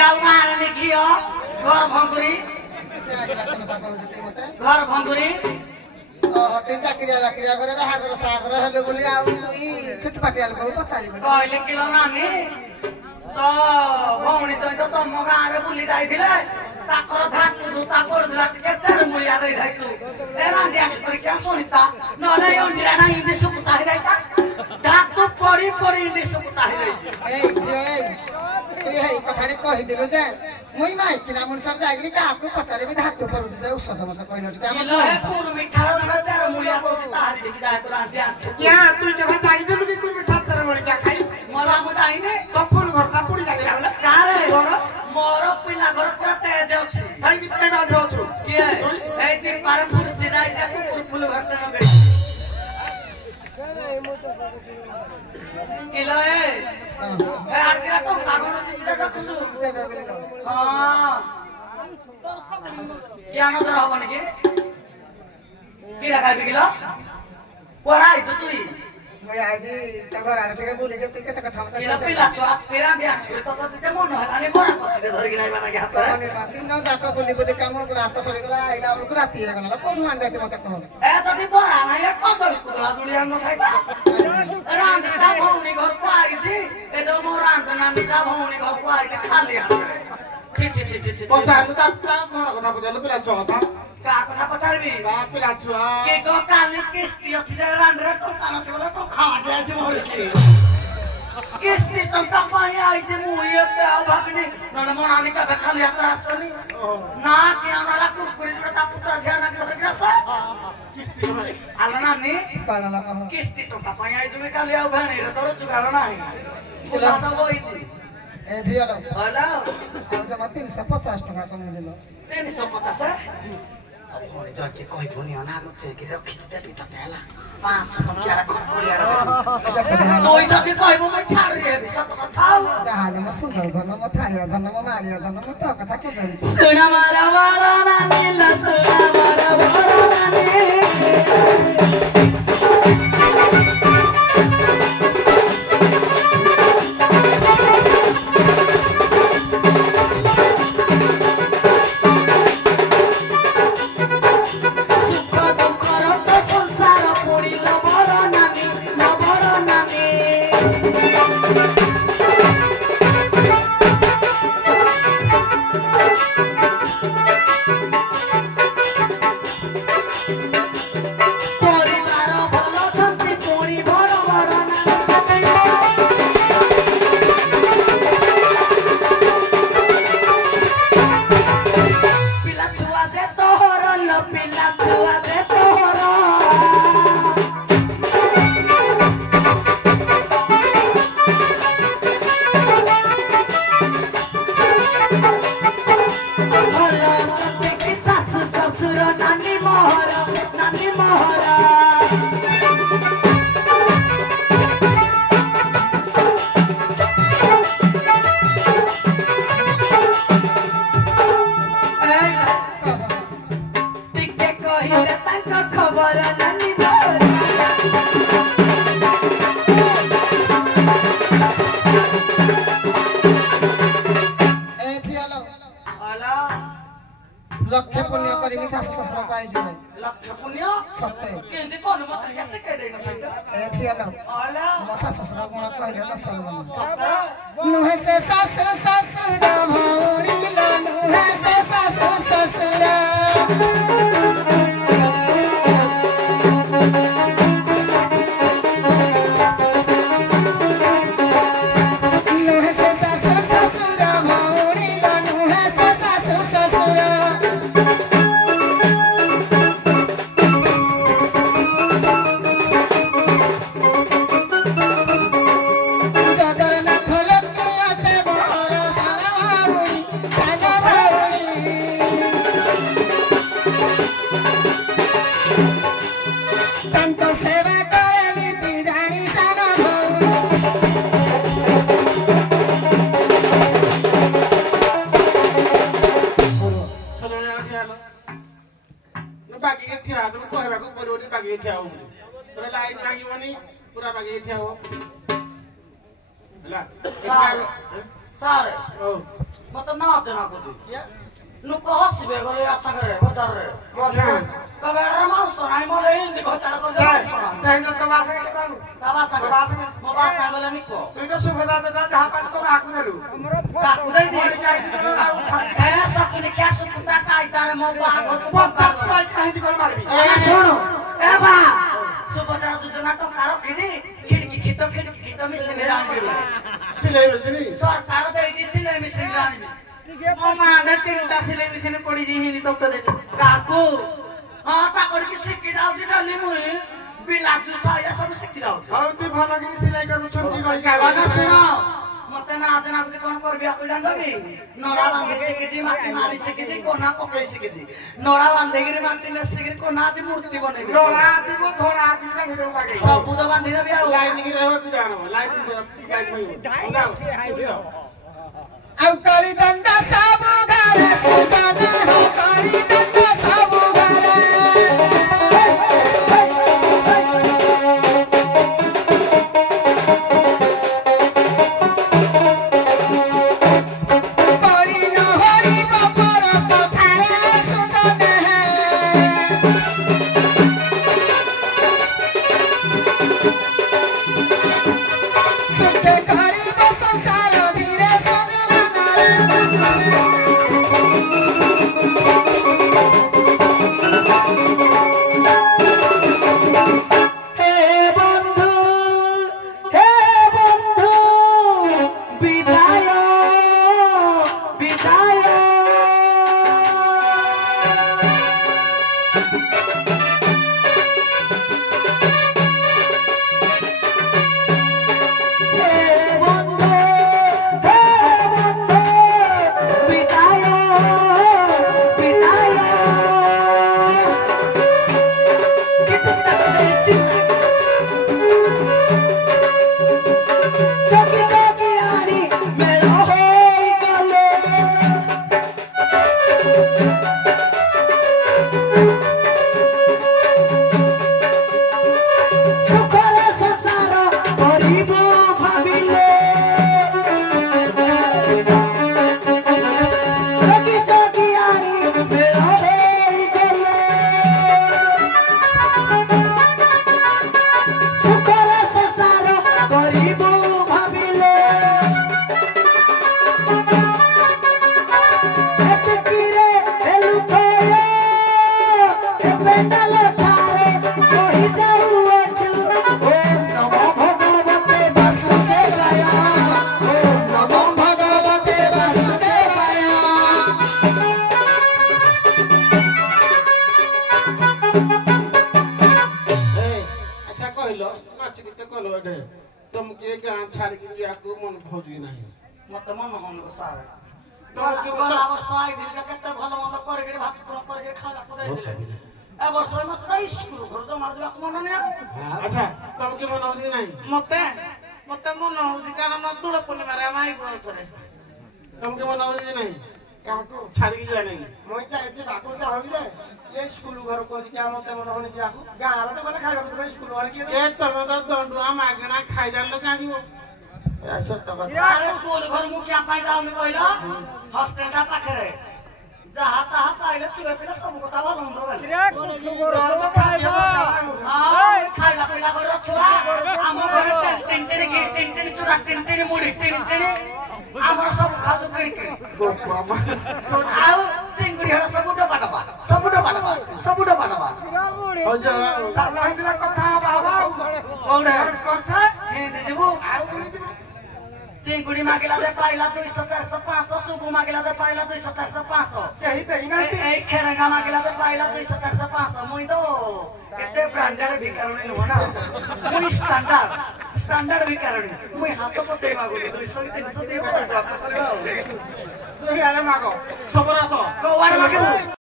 ଆଉ ମାରନି ଘିଅ ଘର ଭଙ୍ଗୁରି ଘର ଭଙ୍ଗୁରି ହତେ ଚାକିରିଆ ବାକିରିଆ ଘରେ ବାହାଘର ସାହାଘର ହେଲେ ବୋଲି ଆଉ ତୁଇ ଛୁଟି ପାଟିଆ ଲୋକକୁ ପଚାରିବି କହିଲେ କିଲୋ ନାନୀ ତ ଭଉଣୀ ତ ତମ ଗାଁରେ ବୁଲି ଯାଇଥିଲେ ତାଙ୍କର ଧାତୁ ଜୁତା ପଡୁଥିଲା ଟିକେ ଚାରମୂଳିଆ ଦେଇଥାଇତୁ ଏ ରାନ୍ଧିଆ କରିକି ଶୁଣିତା ନହେଲେ ଅଣ୍ଡିରା ନା ଇଂଲିଶ କୁତା ହେଇଯାଇତା ଧାତୁ ପଡି ପଡି ଇଂଲିଶ କୁତା ହେଇଯାଇଛି ଏଇ ଝିଅ ଏଇ তুই এই কথাটি কহিদিলু যে মুই মাইকিনা মনুষ্য যাইকি কাহাকু পচারিবি ধাতু পড়ুছি যে ঔষধ মতো কইল টিকে আমার মিঠার ধরা চারমূলিয়া করছি তাহারি দেখি যায় তো রাঁধি আনছো क्या তুই কেবে যাইদিলু কি কুরমি ঠাক চারমূলিয়া খাই মলা মু যাইনি তখন ঘরটা পুড়ি যাই রাবলা কারে তোর মোর পিলা ঘর পুরা তেজ আছে খাই দি পেট বাঁধ আছো কি এই দিন পারে ফুরসি যাই যে কুকুর ফুল ঘরটা ন গই কিলো এ আর কিরা তো কাগজ দিলে দেখুছু হ্যাঁ কি আনন্দ হব নাকি কি রাখাবি কিলো পড়াই তো তুই মুই আইজি তা ঘর আর টিকে বলি যে তুই কেতে কথা মত কিলো পিলা তো আজ কেরা দিয়া তো তো তুই মন হলানি বড় কষ্টে ধরি গিলাই বানা কি হাত দিন না যাক বলি বলি কাম করে হাত সরি গলা আইলা বলকু রাতি হয়ে গলা কোন মান যাইতে মতে কহ এ তো দি পড়া না এ কদল কুদলা দুলি আন খাইতা রান্দ কা ভৌনি ঘর কো আইছি এ তো মো রান্দ নানি কা ভৌনি ঘর কো আইতে খালি হাত ছি ছি ছি ছি পচার তো তা ঘর কথা পচার পিলা ছ কথা কা কথা পচারবি তা পিলা ছুয়া কে গো কালি কিস্তি আছে যে রান্ডরে তো কানা ছে বলে তো খাওয়া দিয়ে আছে মরকি কিস্তি তো কাপাই আইতে মুইতে আও ভাগনি নলে মো নানি কা খালি হাত আসনি না কি আমরা কুকুরি জুড়ে তা পুত্র ঝিয়া না কি ধরে কিস্তি ভাই আলো নানি তালা কহ কিস্তি তো কাপাই আই তুমি কালি আও ভানি রে তোর জুগাড় নাই কুলা তো বইছি এ ঝিয়া লো হলো আজ জমা 350 টাকা কম দিল 350 ভଉଣୀ ଯଦି କହିବୁନି ନା ମୁଁ ଚେକି ରଖିଛି ଦେବି ତତେ ହେଲା 500 ଟଙ୍କିଆ ତୁଇ ଯଦି କହିବୁ ମୁଁ ଛାଡ଼ି ଦେବି ସତ କଥା ଆଉ ଯାହାହେଲେ ମୋ ସୁନ୍ଦର ଧନ ମୋ ଥାଳିଆ ଧନ ମୋ ମାଳିଆ ଧନ ମୁଁ ତୋ କଥା କେବେ ଜାଣିଛି ଶୁଣ ମୋର ବଳ ନାନୀ ଲା ଶୁଣ ମୋର ବଳ ନାନୀ লক্ষ্য পুণ্য করিবি শাশু শ্বশুর পাই যাবে লক্ষ্য পুণ্য সত্যি কেন্দি কোন মত কাছে কে দেই না খাইতো এ ছিয়ালো আলা ମୋ ଶାଶୁ ଶ୍ୱଶୁର ଗୁଣ କହିଲେ ନ ସରିବନି ସତ ନୁହେଁ ସେ ଶାଶୁ ଶ୍ୱଶୁର ଭଉଣୀ ଲୋ ନୁହେଁ ସେ ଶାଶୁ ଶ୍ୱଶୁର ନୁହେଁ ସେ ଶାଶୁ ଶ୍ୱଶୁର ଭଉଣୀ ଲୋ ନୁହେଁ ସେ ଶାଶୁ ଶ୍ୱଶୁର ଜଗନ୍ନାଥ ଲକ୍ଷ୍ମୀ ବର ସାନ ଭଉଣୀ ତାଙ୍କ ସେବା କରେ ନୀତି ଜାଣି ସାନ ଭଉଣୀ ବାଗିକି ଠିଆ ତମେ କହିବାକୁ ପଡିବ ଯେ ବାଗିକି ଠିଆ ହବ ବୋଲି ତମେ ଲାଇନ ଲାଗିବନି ପୁରା ବାଗିକି ଠିଆ ହବ ହେଲା ସାର୍ ହଉ ମତେ ନା ଅଜଣା କରୁଛି ଲୋକ ହସିବେ ଗଲେ ଆସାଙ୍ଗରେ ବଜାରରେ କବେଡର ମାଉସ ନାହିଁ ମୋର ଏମିତି ଘଟାଳ କରି ତୋ ବାସା କେତେ କଲୁ ତା ବାସା ମୋ ବାସା ଗଲେ ନିକ তুই তো সুভদ্রা দাদা যাহা পানি তো কাকু দেলু କାକୁ ଦେଇଛି ଏ ସକୁନି କିଆ ସୁକୁଟା କାଇତାରେ ମୋ ବାହାଘରକୁ পঞ্চাশ টাকা কাহিনী করে মারবি ଶୁଣୁ ଏ ବା ସୁଭଦ୍ରା ଯୋଜନା ଟଙ୍କା ରଖିଛି ଖିଡକି ଖିଟ ମିଶିନି ଆଣିବି সিলাই মেশিনি ସରକାର ଦେଇଛି ସିଲେଇ ମେସିନ୍ ଆଣିବି ମୋ ମାଆରେ 3ଟା ସିଲେଇ ମେସିନ୍ ପଡିଛି ହିନି ତତେ ଦେଲି କାକୁ ହଁ ତାକଡ଼ିକି ଶିଖି ଯାଉଛି ଡାଲି ମୁଇ ବିଲାଜୁ ସାଇଆ ସବୁ ଶିଖି ଯାଉଛି ଆଉ তুই ভালো করে সিলাই করবি ছঞ্চি কই ବାବା ଶୁଣ ମତେ ନା ଜଣା ବୁଝି କଣ କରିବି ଆପଣ ଜାଣିଛ କି ନଡ଼ା ବାନ୍ଧି ଶିଖିଛି ମାଟି ମାରି ଶିଖିଛି କୋନା ପକେଇ ଶିଖିଛି ନଡ଼ା ବାନ୍ଧିକିରି ମାଟି ନେସିକିରି କୋନା ଆଜି ମୂର୍ତ୍ତି ବନେଇବି লোড়া দিব ধরা দিব না ভিডিও বাগে ସବୁ ତ ବାନ୍ଧିଦେବି ଆଉ লাইন কি রহ তুই জানো লাইন লাইন ଆଉ କାଳି ଦଣ୍ଡ ସବୁ ଘରେ ସୁଜନ ହୋ କାଳି ଦଣ୍ଡ ସବୁ ଘରେ କଳି ନ ହୋଇବ ପର କଥାରେ ସୁଜନ ହେ ସୁଖେ କରିବ ସଂସାର ଧୀରେ ସଜନରେ হে বন্ধু বিদায় বিদায় হে বন্ধু বিদায় বিদায় চকি চকি আনি মেল হয়ে গেলে সুখর সংসার করিব ভাবিলে চকি চকি আনি মেল হয়ে গেলে সুখর সংসার করিব ভাবিলে এতকিরে এলু থয়ে এবে নালে তারে কহি যাউଅଛୁ ওম নমো ভগবতে ବାସୁଦେବାୟ ଓମ୍ ନମୋ ଭଗବତେ ବାସୁଦେବାୟ আচ্ছা কইল নাচ গীতে কল এডে তোমকে গান ছাড়ি কি ইয়াকু মন ভৌজি নাই মতে মন হন সারা তোকে গলা বর্ষ আইদিলে কেতে ভালো মন্দ করিকি ভাত করিকি খাইବାକୁ ଦେଇଥିଲେ এ বর্ষ মতে তো স্কুল ঘর তো মার যাক মন নাই আচ্ছা তোমকে মন ভৌজি নাই মতে মতে মন হউজি কারণ দোল পূর্ণিমারে আমি আইব থরে তোমকে মন ভৌজি নাই କାହାକୁ ছাড়ি কি যায় নাই ମୁଇଁ ଚାହିଁଛି ବାକୁ ଚାହୁଁଛି ଯେ ଏ ସ୍କୁଲ ଘର କହୁଛି ମତେ ମନ ହଉନି ଯିବାକୁ ଗାଁରେ ତ ଗଲେ ଖାଇବାକୁ ଦେବେ ସ୍କୁଲ ଘରେ କିଏ এ তুমি তো দণ্ডুয়া মাগনা খাই জানলে কাঁদিব ସତ କଥା আরে স্কুল ঘর মু কিয়া পাই যাওনি কইল হস্টেলটা পাখরে যাহা তাহা পাইলে ছুয়ে পিলে সব কথা ভালো মন্দ গেলে খাইলা পিলা ঘর ছুয়া আমার ঘরে টেনটেনি ঘি টেনটেনি চুরা টেনটেনি মুড়ি টেনটেনি আমার সব খাজু কিনকে ଆଉ ଚିଙ୍ଗୁଡି ହଳ ସବୁ ଡବା ଡବା ସବୁ ଡବା ଡବା ସବୁ ଡବା ଡବା কথা বাবা କୋଉଟା কথা ଏମିତି ଯିବୁ ଆଉ কোন দিব ଚିଙ୍ଗୁଡି ମାଗିଲା ଦେ ପାଇଲା 200 400 500 ସୁବୁ ମାଗିଲା ଦେ ପାଇଲା 200 400 500 କେହି ଦେଇନାହାନ୍ତି এই খেরেঙ্গা মাগিলা দে পাইলা 200 400 500 মুই তো এতে ব্র্যান্ডেড ভিকারণী নহ না মুই স্ট্যান্ডার্ড ভিকারণী মুই হাত পটে মাগুলি 200 300 দিও যত করবা তুই আরে মাগো সবর আস কোয়াড় মাগিবু